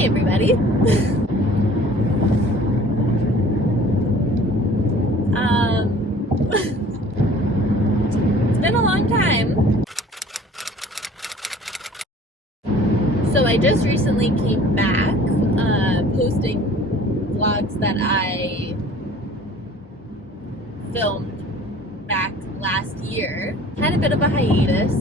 Hi everybody. It's been a long time. So I just recently came back posting vlogs that I filmed back last year. Had a bit of a hiatus,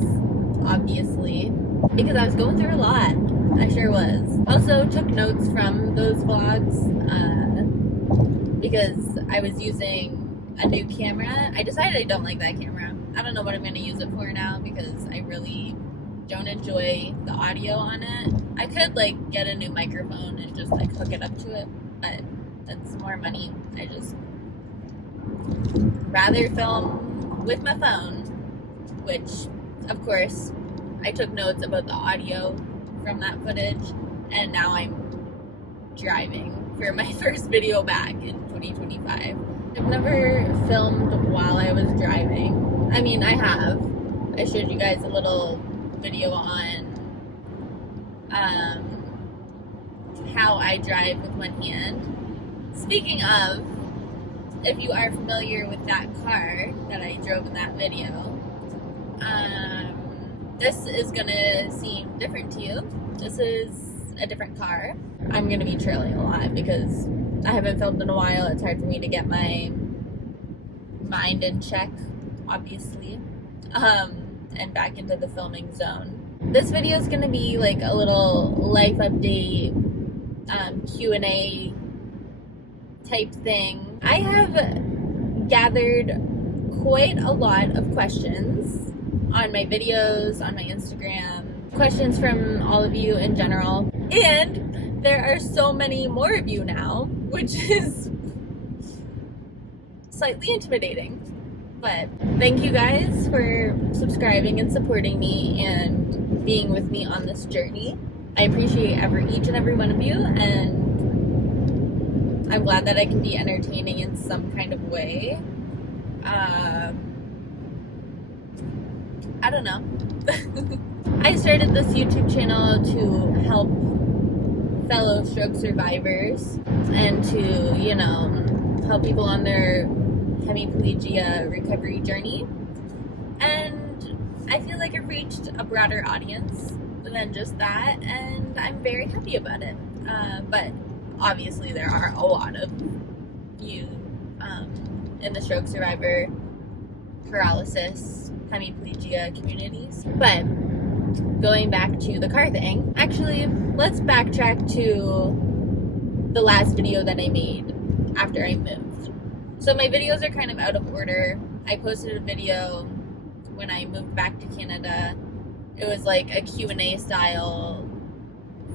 obviously, because I was going through a lot. I sure was. Also took notes from those vlogs because I was using a new camera. I decided I don't like that camera. I don't know what I'm going to use it for now because I really don't enjoy the audio on it. I could like get a new microphone and just like hook it up to it, but that's more money. I just rather film with my phone, which of course I took notes about the audio from that footage, and now I'm driving for my first video back in 2025. I've never filmed while I was driving. I mean, I have. I showed you guys a little video on how I drive with one hand. Speaking of, if you are familiar with that car that I drove in that video, this is gonna seem different to you. This is a different car. I'm gonna be trailing a lot because I haven't filmed in a while. It's hard for me to get my mind in check, obviously, and back into the filming zone. This video is gonna be like a little life update, Q&A type thing. I have gathered quite a lot of questions on my videos, on my Instagram, questions from all of you in general, and there are so many more of you now, which is slightly intimidating. But thank you guys for subscribing and supporting me and being with me on this journey. I appreciate each and every one of you, and I'm glad that I can be entertaining in some kind of way. I don't know. I started this YouTube channel to help fellow stroke survivors and to, you know, help people on their hemiplegia recovery journey. And I feel like I've reached a broader audience than just that, and I'm very happy about it. But obviously there are a lot of you in the stroke survivor, paralysis, hemiplegia communities. But going back to the car thing, actually, let's backtrack to the last video that I made after I moved. So my videos are kind of out of order. I posted a video when I moved back to Canada. It was like a Q&A style,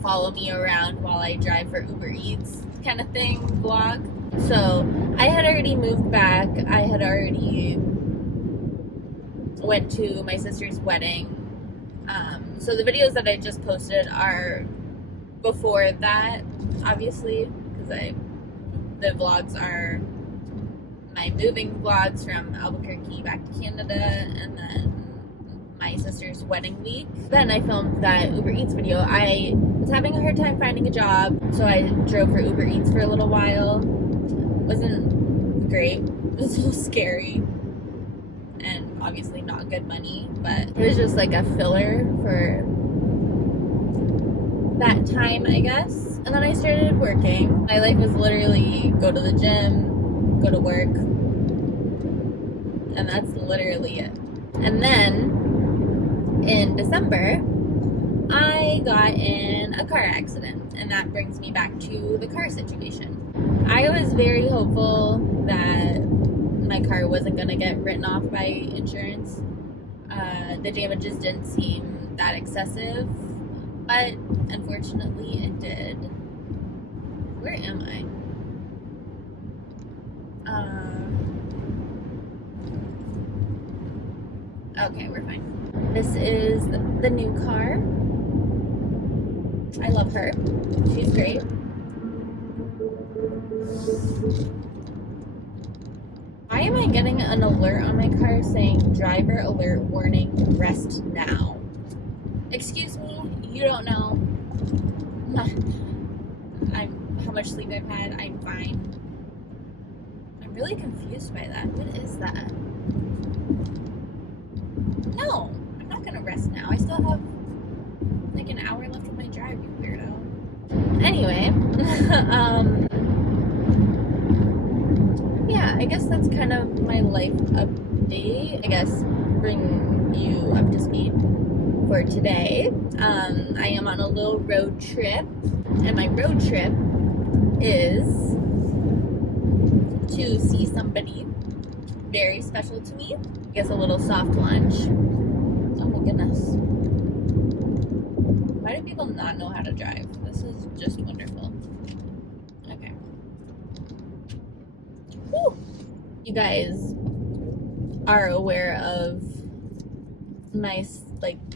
follow me around while I drive for Uber Eats kind of thing vlog. So I had already moved back. I had already went to my sister's wedding. So the videos that I just posted are before that, obviously, because the vlogs are my moving vlogs from Albuquerque back to Canada, and then my sister's wedding week. Then I filmed that Uber Eats video. I was having a hard time finding a job, so I drove for Uber Eats for a little while. Wasn't great. It was a little scary, and obviously not good money, but it was just like a filler for that time, I guess. And then I started working. My life was literally go to the gym, go to work, and that's literally it. And then in December, I got in a car accident, and that brings me back to the car situation. I was very hopeful that my car wasn't going to get written off by insurance. The damages didn't seem that excessive, but unfortunately it did. Where am I? Okay, we're fine. This is the new car. I love her. She's great. Why am I getting an alert on my car saying driver alert warning, rest now? Excuse me, you don't know. much sleep I've had, I'm fine. I'm really confused by that. What is that? No, I'm not gonna rest now. I still have like an hour left of my drive, you weirdo. Anyway, yeah, I guess that's kind of my life update. I guess bring you up to speed for today. I am on a little road trip, and my road trip is to see somebody very special to me. I guess a little soft launch. Oh my goodness. Why do people not know how to drive? This is just wonderful. Okay. Whew. You guys are aware of my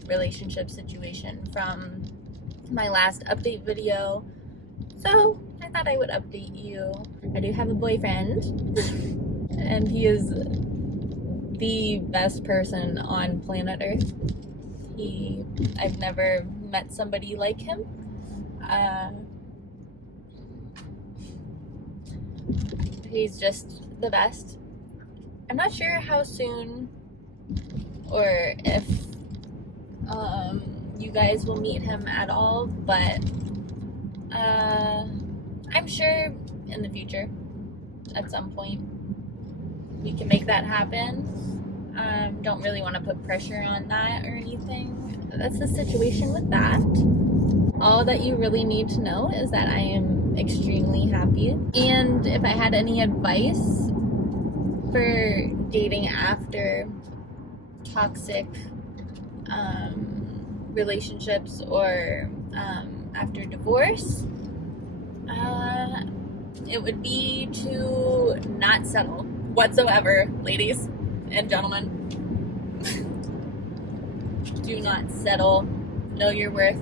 relationship situation from my last update video, so I thought I would update you. I do have a boyfriend, and he is the best person on planet Earth. I've never met somebody like him. He's just the best. I'm not sure how soon or if you guys will meet him at all, but I'm sure in the future at some point we can make that happen. Don't really want to put pressure on that or anything. That's the situation with that. All that you really need to know is that I am extremely happy. And if I had any advice for dating after toxic relationships or after divorce, it would be to not settle whatsoever, ladies and gentlemen. Do not settle. Know your worth.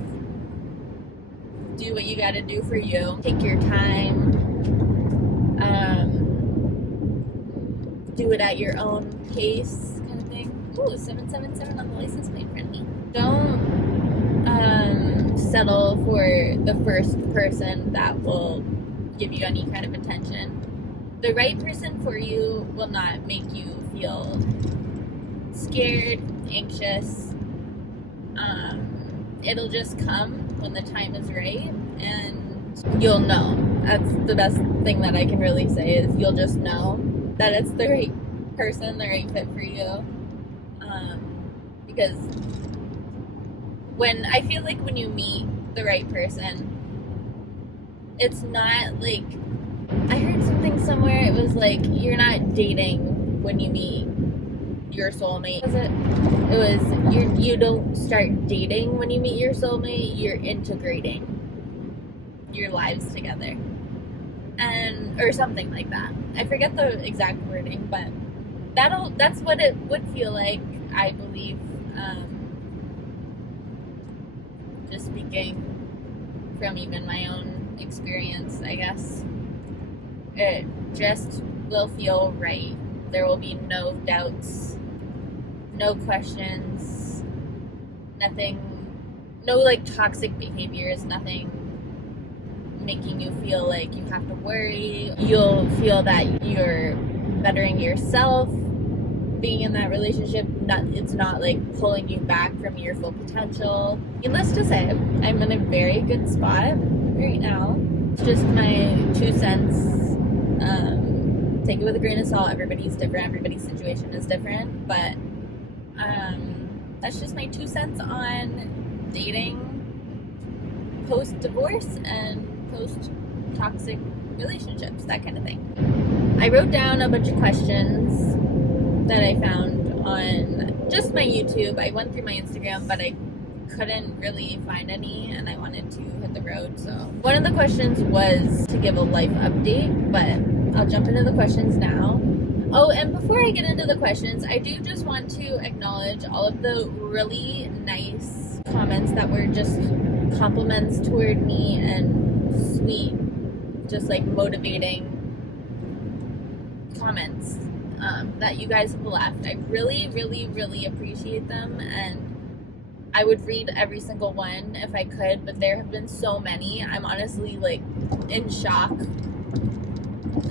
Do what you gotta do for you. Take your time. Do it at your own pace, kind of thing. Ooh, 777 on the license plate, friendly. Don't settle for the first person that will give you any kind of attention. The right person for you will not make you feel scared, anxious. It'll just come when the time is right, and you'll know. That's the best thing that I can really say, is you'll just know that it's the right person, the right fit for you. Because I feel like when you meet the right person, it's not like, I heard something somewhere, it was like, you're not dating when you meet your soulmate. It was you don't start dating when you meet your soulmate, you're integrating your lives together, or something like that. I forget the exact wording, but that's what it would feel like, I believe. Just speaking from even my own experience, I guess. It just will feel right. There will be no doubts, no questions, nothing, no toxic behaviors, nothing making you feel like you have to worry. You'll feel that you're bettering yourself being in that relationship. It's not pulling you back from your full potential. Needless to say, I'm in a very good spot right now. It's just my 2 cents. Take it with a grain of salt. Everybody's different. Everybody's situation is different. But that's just my 2 cents on dating post-divorce and post-toxic relationships, that kind of thing. I wrote down a bunch of questions that I found on just my YouTube. I went through my Instagram, but I couldn't really find any, and I wanted to hit the road. So one of the questions was to give a life update, but I'll jump into the questions now. Oh, and before I get into the questions, I do just want to acknowledge all of the really nice comments that were just compliments toward me and sweet, just motivating comments that you guys have left. I really, really, really appreciate them, and I would read every single one if I could, but there have been so many. I'm honestly like in shock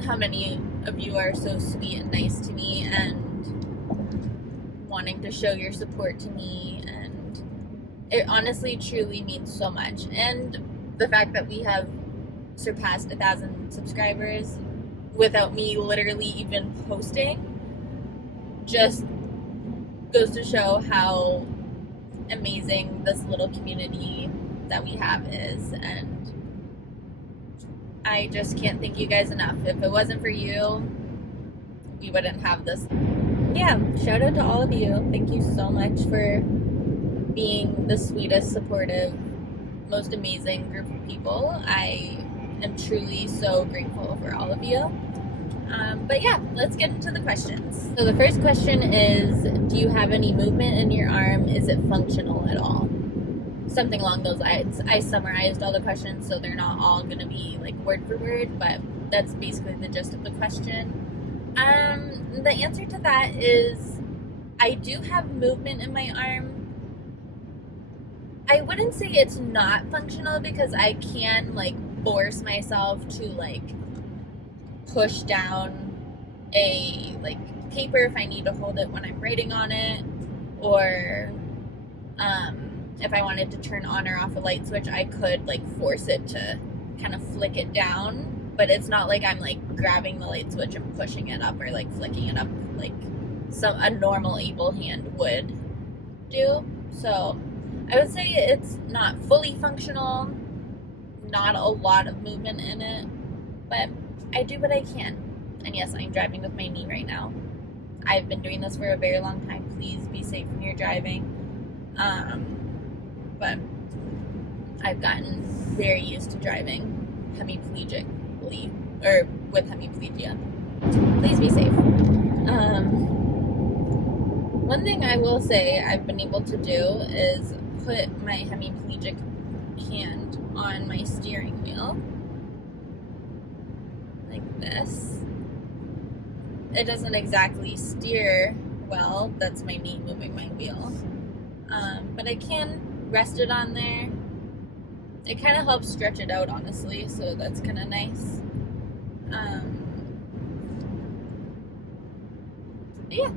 how many of you are so sweet and nice to me and wanting to show your support to me, and it honestly truly means so much. And the fact that we have surpassed 1,000 subscribers without me literally even posting just goes to show how amazing this little community that we have is, and I just can't thank you guys enough. If it wasn't for you, we wouldn't have this. Yeah, shout out to all of you. Thank you so much for being the sweetest, supportive, most amazing group of people. I am truly so grateful for all of you. But yeah, let's get into the questions. So the first question is, do you have any movement in your arm? Is it functional at all? Something along those lines. I summarized all the questions, so they're not all going to be like word for word, but that's basically the gist of the question. The answer to that is, I do have movement in my arm. I wouldn't say it's not functional because I can like force myself to like push down a like paper if I need to hold it when I'm writing on it, or if I wanted to turn on or off a light switch, I could like force it to kind of flick it down, but it's not like I'm like grabbing the light switch and pushing it up or like flicking it up like a normal able hand would do. So I would say it's not fully functional, not a lot of movement in it, but I do what I can. And yes, I'm driving with my knee right now. I've been doing this for a very long time. Please be safe when you're driving. But I've gotten very used to driving hemiplegically, or with hemiplegia. Please be safe. One thing I will say I've been able to do is put my hemiplegic hand on my steering wheel like this. It doesn't exactly steer well, that's my knee moving my wheel, but I can rest it on there. It kind of helps stretch it out, honestly, so that's kind of nice. Yeah.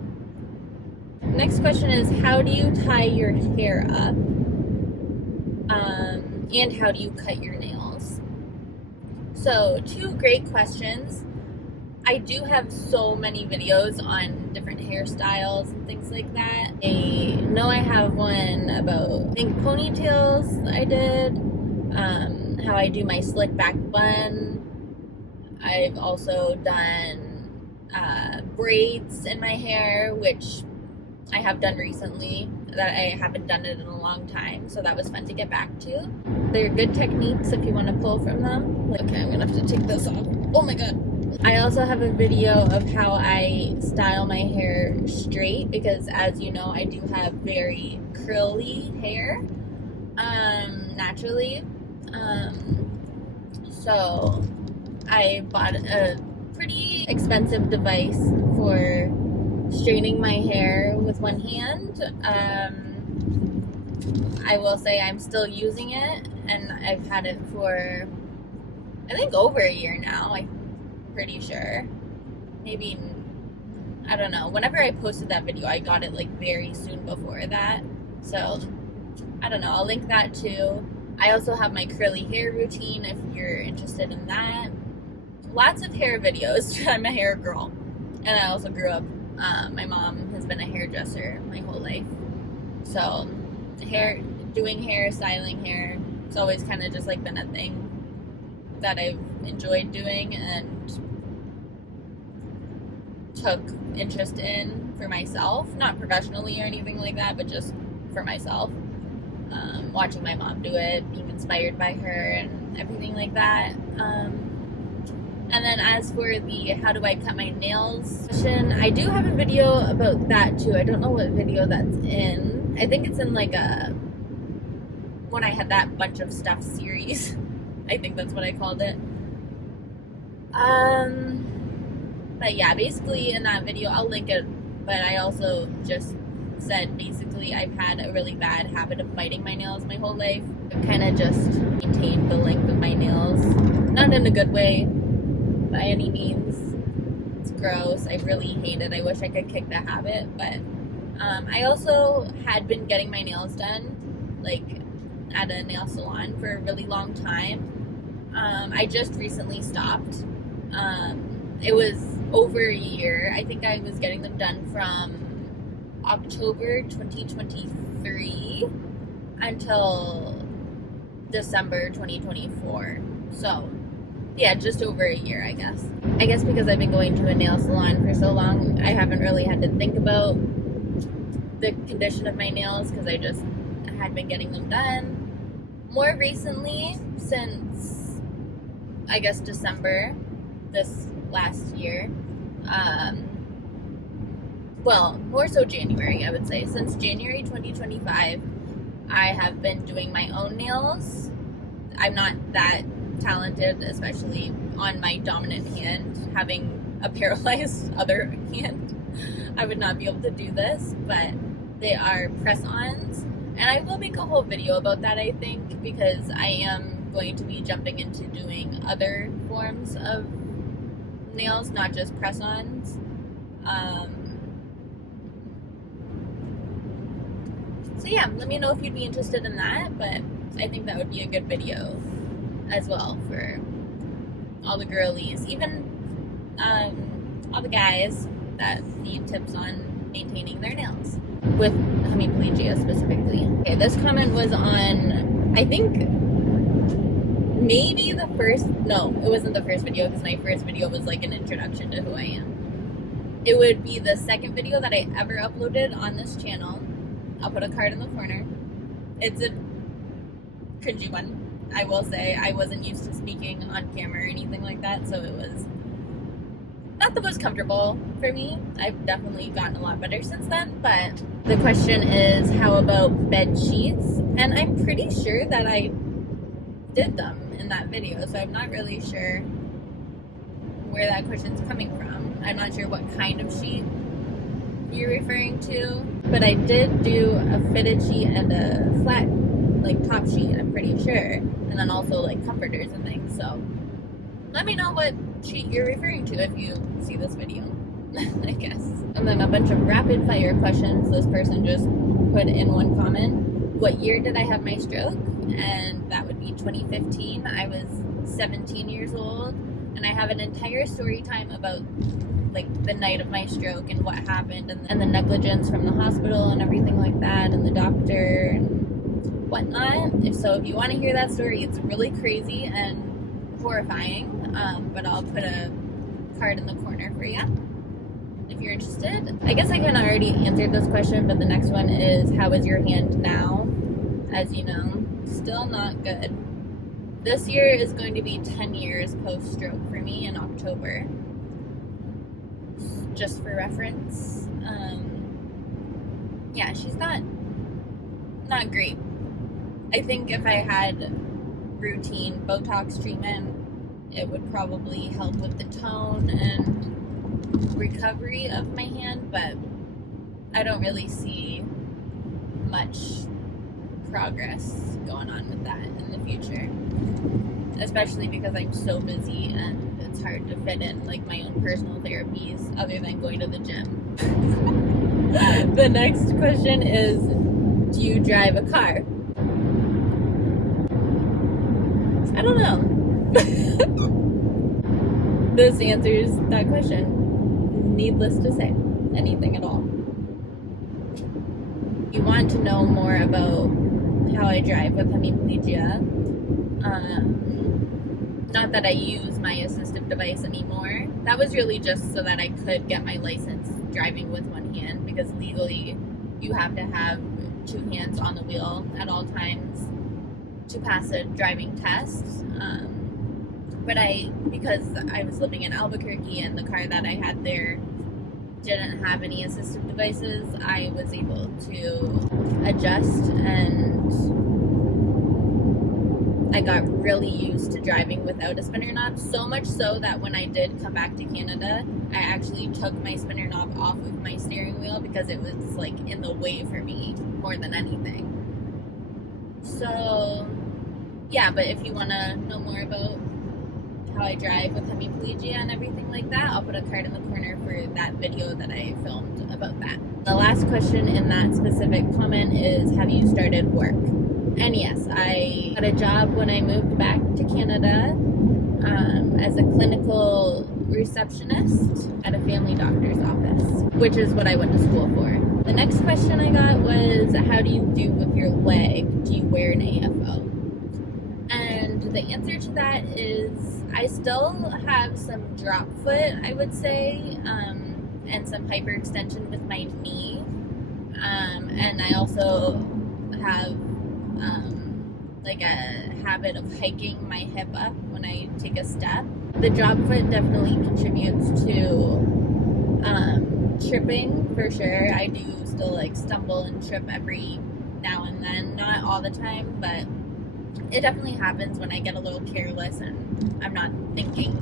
Next question is, how do you tie your hair up? And how do you cut your nails? So, two great questions. I do have so many videos on different hairstyles and things like that. I know I have one about, I think, ponytails I did, how I do my slick back bun. I've also done braids in my hair, which I have done recently, that I haven't done it in a long time, so that was fun to get back to. They're good techniques if you want to pull from them. Okay, I'm gonna have to take this off. Oh my god. I also have a video of how I style my hair straight, because as you know, I do have very curly hair, naturally. So I bought a pretty expensive device for straightening my hair with one hand. I will say I'm still using it, and I've had it for, I think, over a year now. I'm pretty sure. Maybe, I don't know. Whenever I posted that video, I got it like very soon before that. So, I don't know. I'll link that too. I also have my curly hair routine if you're interested in that. Lots of hair videos. I'm a hair girl. And I also grew up, my mom has been a hairdresser my whole life. So, doing hair, styling hair, it's always kind of just like been a thing that I've enjoyed doing and took interest in for myself. Not professionally or anything like that, but just for myself. Watching my mom do it, being inspired by her and everything like that. And then as for the how do I cut my nails question, I do have a video about that too. I don't know what video that's in. I think it's in like when I had that bunch of stuff series. I think that's what I called it. But yeah, basically in that video, I'll link it, but I also just said basically I've had a really bad habit of biting my nails my whole life. I've kind of just maintained the length of my nails, not in a good way by any means. It's gross. I really hate it. I wish I could kick the habit, but I also had been getting my nails done like at a nail salon for a really long time. I just recently stopped. It was over a year. I think I was getting them done from October 2023 until December 2024. So yeah, just over a year, I guess. I guess because I've been going to a nail salon for so long, I haven't really had to think about the condition of my nails because I just had been getting them done. More recently, since I guess December this last year, well, more so January, I would say. Since January 2025, I have been doing my own nails. I'm not that talented, especially on my dominant hand, having a paralyzed other hand. I would not be able to do this, but they are press-ons, and I will make a whole video about that, I think, because I am going to be jumping into doing other forms of nails, not just press-ons. So yeah, let me know if you'd be interested in that, but I think that would be a good video as well for all the girlies, even all the guys that need tips on maintaining their nails with hemiplegia specifically. Okay, this comment was on, I think, maybe the first, no, it wasn't the first video because my first video was like an introduction to who I am. It would be the second video that I ever uploaded on this channel. I'll put a card in the corner. It's a cringy one, I will say. I wasn't used to speaking on camera or anything like that, so it was not the most comfortable for me. I've definitely gotten a lot better since then, but the question is, how about bed sheets? And I'm pretty sure that I did them in that video, so I'm not really sure where that question's coming from. I'm not sure what kind of sheet you're referring to, but I did do a fitted sheet and a flat, like, top sheet, I'm pretty sure, and then also like comforters and things. So let me know what sheet you're referring to if you see this video. I guess. And then a bunch of rapid fire questions. This person just put in one comment: what year did I have my stroke? And that would be 2015. I was 17 years old, and I have an entire story time about like the night of my stroke and what happened, and the negligence from the hospital and everything like that, and the doctor and whatnot. If you want to hear that story, it's really crazy and horrifying, but I'll put a card in the corner for you if you're interested. I guess I kind of already answered this question, but the next one is, how is your hand now? As you know, still not good. This year is going to be 10 years post-stroke for me in October. Just for reference. Yeah, she's not great. I think if I had routine Botox treatment, it would probably help with the tone and recovery of my hand, but I don't really see much progress going on with that in the future, especially because I'm so busy and it's hard to fit in like my own personal therapies other than going to the gym. The next question is, do you drive a car? I don't know. This answers that question. Needless to say, anything at all. You want to know more about how I drive with hemiplegia. Not that I use my assistive device anymore. That was really just so that I could get my license driving with one hand, because legally you have to have two hands on the wheel at all times to pass a driving test. But because I was living in Albuquerque and the car that I had there didn't have any assistive devices, I was able to adjust and I got really used to driving without a spinner knob, so much so that when I did come back to Canada, I actually took my spinner knob off of my steering wheel because it was like in the way for me more than anything. So yeah, but if you want to know more about how I drive with hemiplegia and everything like that, I'll put a card in the corner for that video that I filmed about that. The last question in that specific comment is, have you started work? And yes, I got a job when I moved back to Canada as a clinical receptionist at a family doctor's office, which is what I went to school for. The next question I got was, how do you do with your leg? Do you wear an AFO? And the answer to that is, I still have some drop foot, I would say, and some hyperextension with my knee. And I also have like a habit of hiking my hip up when I take a step. The drop foot definitely contributes to tripping for sure. I do still like stumble and trip every now and then, not all the time, but it definitely happens when I get a little careless and I'm not thinking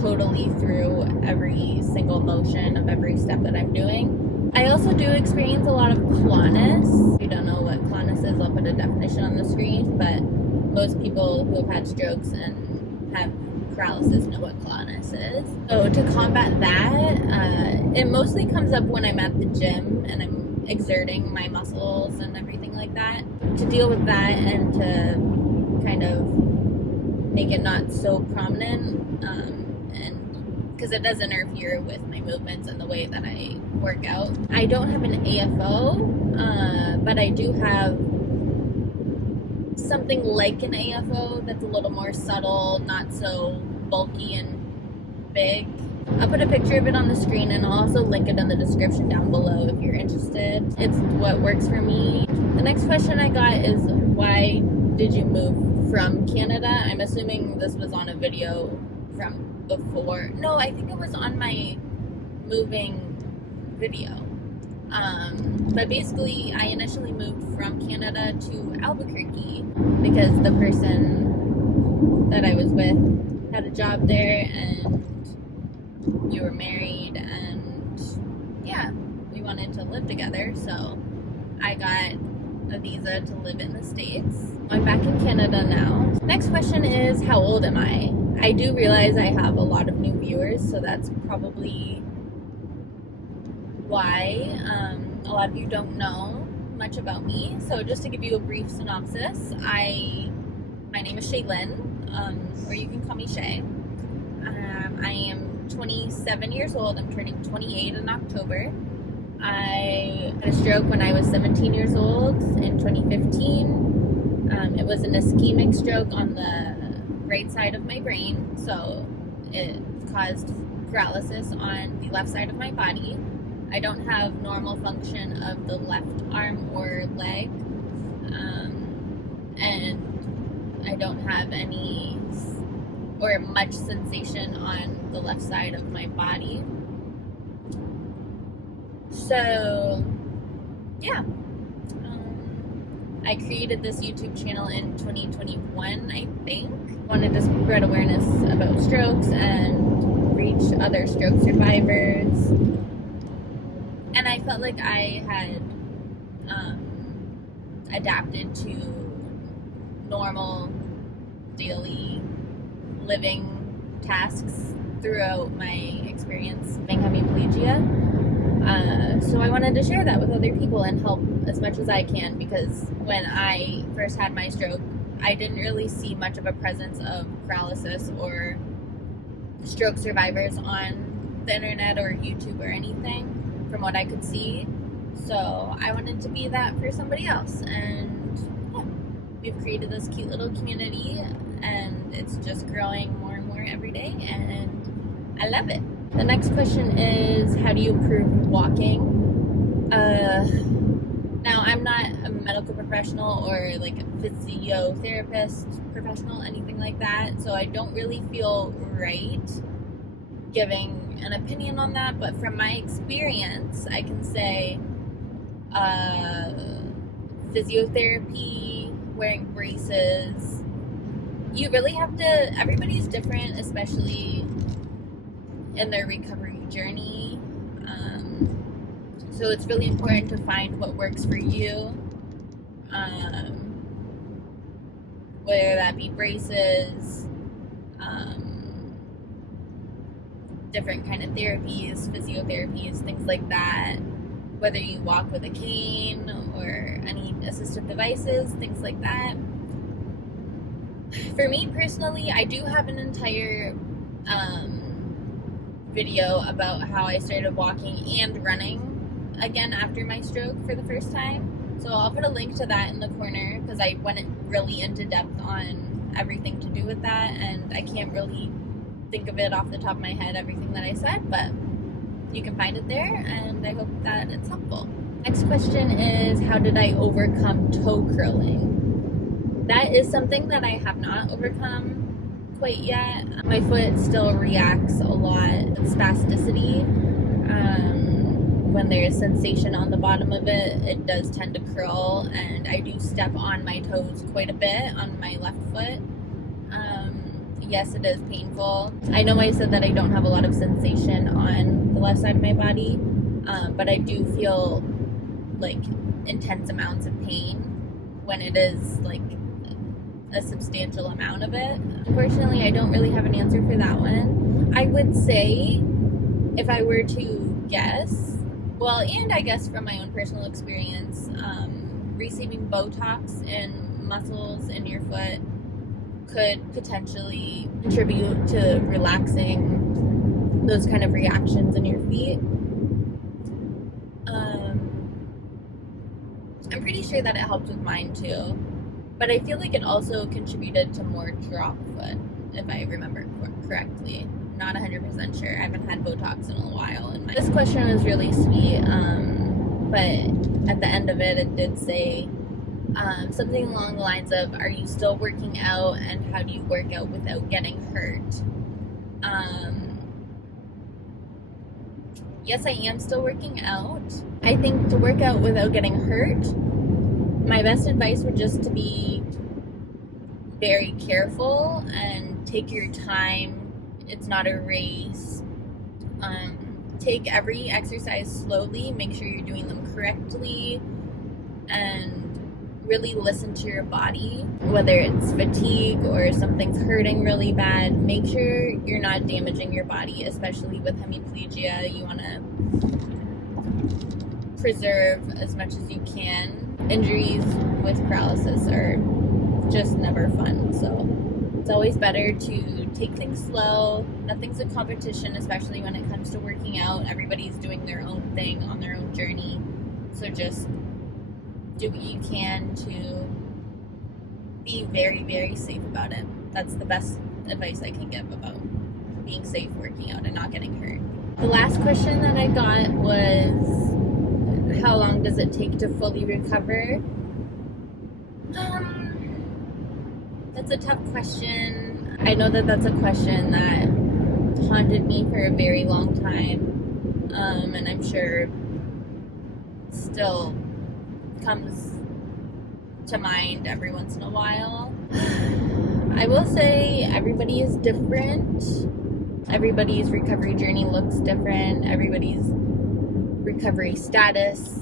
totally through every single motion of every step that I'm doing. I also do experience a lot of Clonus. If you don't know what Clonus is, I'll put a definition on the screen, but most people who have had strokes and have paralysis know what Clonus is. So to combat that, it mostly comes up when I'm at the gym and I'm exerting my muscles and everything like that. To deal with that and to kind of make it not so prominent, and because it does interfere with my movements and the way that I work out. I don't have an AFO, but I do have something like an AFO that's a little more subtle, not so bulky and big. I'll put a picture of it on the screen and I'll also link it in the description down below if you're interested. It's what works for me. The next question I got is, why did you move from Canada? I'm assuming this was on a video from before. No, I think it was on my moving video. But basically, I initially moved from Canada to Albuquerque because the person that I was with had a job there and we were married, and yeah, we wanted to live together, so I got a visa to live in the States. I'm back in Canada now. Next question is, how old am I? I do realize I have a lot of new viewers, so that's probably why. A lot of you don't know much about me, so just to give you a brief synopsis, my name is Shaelyn, or you can call me Shay. I am 27 years old. I'm turning 28 in October. I had a stroke when I was 17 years old in 2015. It was an ischemic stroke on the right side of my brain, so it caused paralysis on the left side of my body. I don't have normal function of the left arm or leg, and I don't have any or much sensation on the left side of my body. So yeah, I created this YouTube channel in 2021, I think. Wanted to spread awareness about strokes and reach other stroke survivors. And I felt like I had adapted to normal daily living tasks throughout my experience having hemiplegia. So I wanted to share that with other people and help as much as I can, because when I first had my stroke, I didn't really see much of a presence of paralysis or stroke survivors on the internet or YouTube or anything from what I could see. So I wanted to be that for somebody else, and yeah, we've created this cute little community and it's just growing more and more every day, and I love it. The next question is, how do you improve walking? Now, I'm not a medical professional or like a physiotherapist professional, anything like that, so I don't really feel right giving an opinion on that, but from my experience, I can say physiotherapy, wearing braces, you really have to, everybody's different, especially in their recovery journey. So it's really important to find what works for you. Whether that be braces, different kind of therapies, physiotherapies, things like that. Whether you walk with a cane or any assistive devices, things like that. For me personally, I do have an entire video about how I started walking and running again after my stroke for the first time. So I'll put a link to that in the corner because I went really into depth on everything to do with that, and I can't really think of it off the top of my head, everything that I said, but you can find it there, and I hope that it's helpful. Next question is, how did I overcome toe curling? That is something that I have not overcome quite yet. My foot still reacts a lot with spasticity. When there's sensation on the bottom of it, it does tend to curl, and I do step on my toes quite a bit on my left foot. Yes, it is painful. I know I said that I don't have a lot of sensation on the left side of my body, but I do feel like intense amounts of pain when it is like a substantial amount of it. Unfortunately, I don't really have an answer for that one. I would say, if I were to guess, well, and I guess from my own personal experience, receiving Botox in muscles in your foot could potentially contribute to relaxing those kind of reactions in your feet. I'm pretty sure that it helped with mine too, but I feel like it also contributed to more drop foot, if I remember correctly. Not 100% sure. I haven't had Botox in a while. And this question was really sweet, but at the end of it, it did say something along the lines of, are you still working out, and how do you work out without getting hurt? Yes, I am still working out. I think to work out without getting hurt, my best advice would just to be very careful and take your time. It's not a race. Take every exercise slowly, make sure you're doing them correctly, and really listen to your body. Whether it's fatigue or something's hurting really bad, make sure you're not damaging your body, especially with hemiplegia. You want to preserve as much as you can. Injuries with paralysis are just never fun, so it's always better to take things slow. Nothing's a competition, especially when it comes to working out. Everybody's doing their own thing on their own journey, so just do what you can to be very, very safe about it. That's the best advice I can give about being safe working out and not getting hurt. The last question that I got was, how long does it take to fully recover? That's a tough question. I know that that's a question that haunted me for a very long time, and I'm sure still comes to mind every once in a while. I will say everybody is different. Everybody's recovery journey looks different. Everybody's recovery status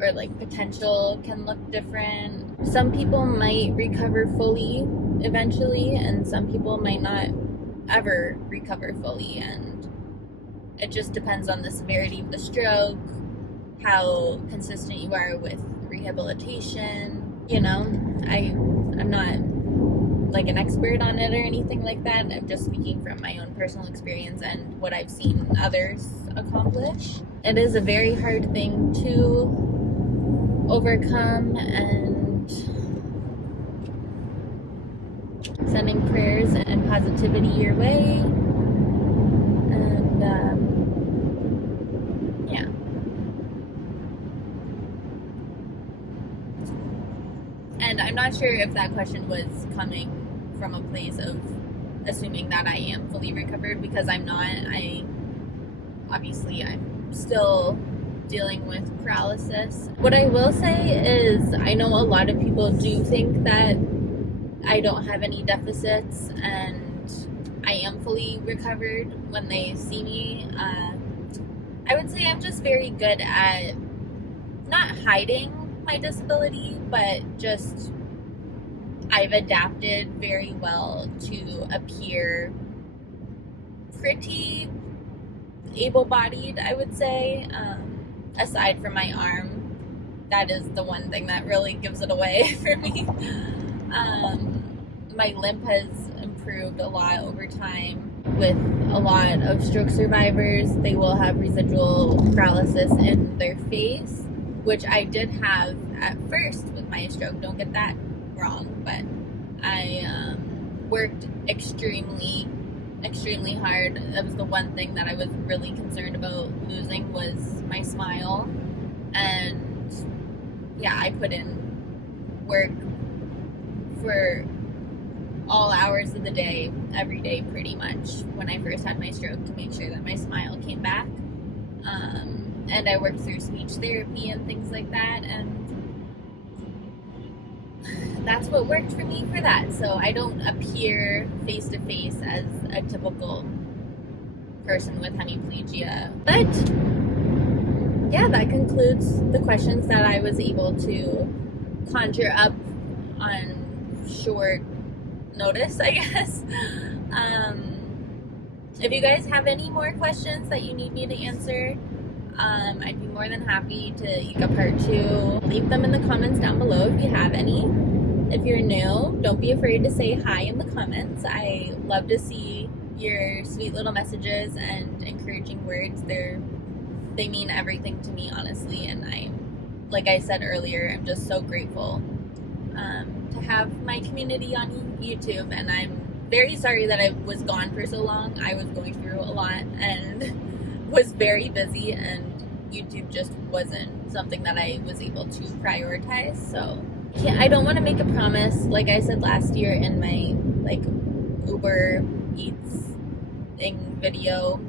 or like potential can look different. Some people might recover fully eventually, and some people might not ever recover fully, and it just depends on the severity of the stroke, how consistent you are with rehabilitation. You know, I'm not like an expert on it or anything like that. I'm just speaking from my own personal experience and what I've seen others accomplish. It is a very hard thing to overcome, and sending prayers and positivity your way, and yeah. And I'm not sure if that question was coming from a place of assuming that I am fully recovered, because I'm not. I'm still dealing with paralysis. What I will say is, I know a lot of people do think that I don't have any deficits, and I am fully recovered when they see me. I would say I'm just very good at not hiding my disability, but just I've adapted very well to appear pretty able-bodied, I would say. Aside from my arm, that is the one thing that really gives it away for me. My limp has improved a lot over time. With a lot of stroke survivors, they will have residual paralysis in their face, which I did have at first with my stroke. Don't get that wrong, but I worked extremely hard. That was the one thing that I was really concerned about losing, was my smile. And yeah, I put in work for all hours of the day, every day pretty much, when I first had my stroke, to make sure that my smile came back. And I worked through speech therapy and things like that, and that's what worked for me for that. So I don't appear face to face as a typical person with hemiplegia. But yeah, that concludes the questions that I was able to conjure up on short notice, I guess. If you guys have any more questions that you need me to answer, I'd be more than happy to eke a part 2. Leave them in the comments down below if you have any. If you're new, don't be afraid to say hi in the comments. I love to see your sweet little messages and encouraging words. They mean everything to me, honestly, and like I said earlier, I'm just so grateful to have my community on YouTube, and I'm very sorry that I was gone for so long. I was going through a lot and was very busy, and YouTube just wasn't something that I was able to prioritize. So I don't want to make a promise, like I said last year in my Uber Eats thing video.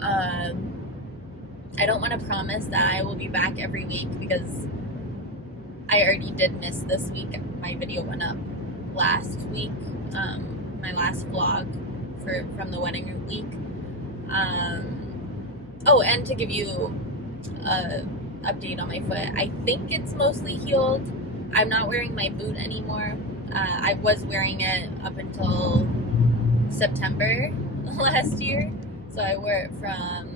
I don't want to promise that I will be back every week, because I already did miss this week. My video went up last week, my last vlog from the wedding week. Oh, and to give you a update on my foot, I think it's mostly healed. I'm not wearing my boot anymore. I was wearing it up until September last year, so I wore it from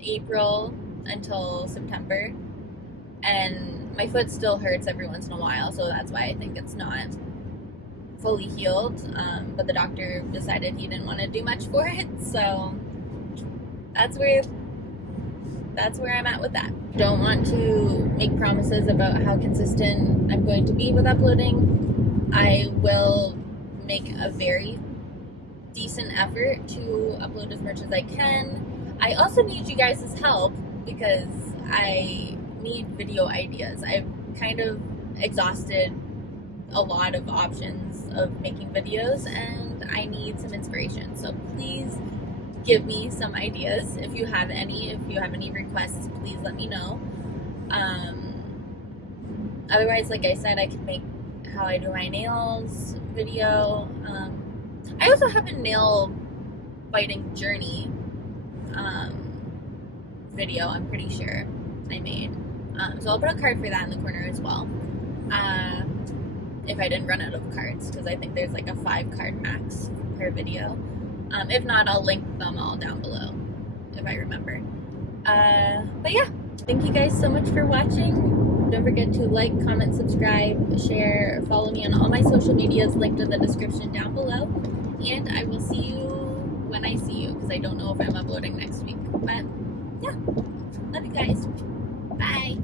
April until September, and my foot still hurts every once in a while, so that's why I think it's not fully healed. But the doctor decided he didn't want to do much for it, so that's where I'm at with that. Don't want to make promises about how consistent I'm going to be with uploading. I will make a very decent effort to upload as much as I can. I also need you guys' help, because I need video ideas. I've kind of exhausted a lot of options of making videos, and I need some inspiration. So please give me some ideas if you have any. If you have any requests, please let me know. Otherwise, like I said, I could make how I do my nails video. I also have a nail biting journey video, I'm pretty sure I made. So I'll put a card for that in the corner as well. If I didn't run out of cards, because I think there's like a 5-card max per video. If not, I'll link them all down below if I remember. But yeah, thank you guys so much for watching. Don't forget to like, comment, subscribe, share, follow me on all my social medias linked in the description down below. And I will see you when I see you, because I don't know if I'm uploading next week. But yeah, love you guys. Bye.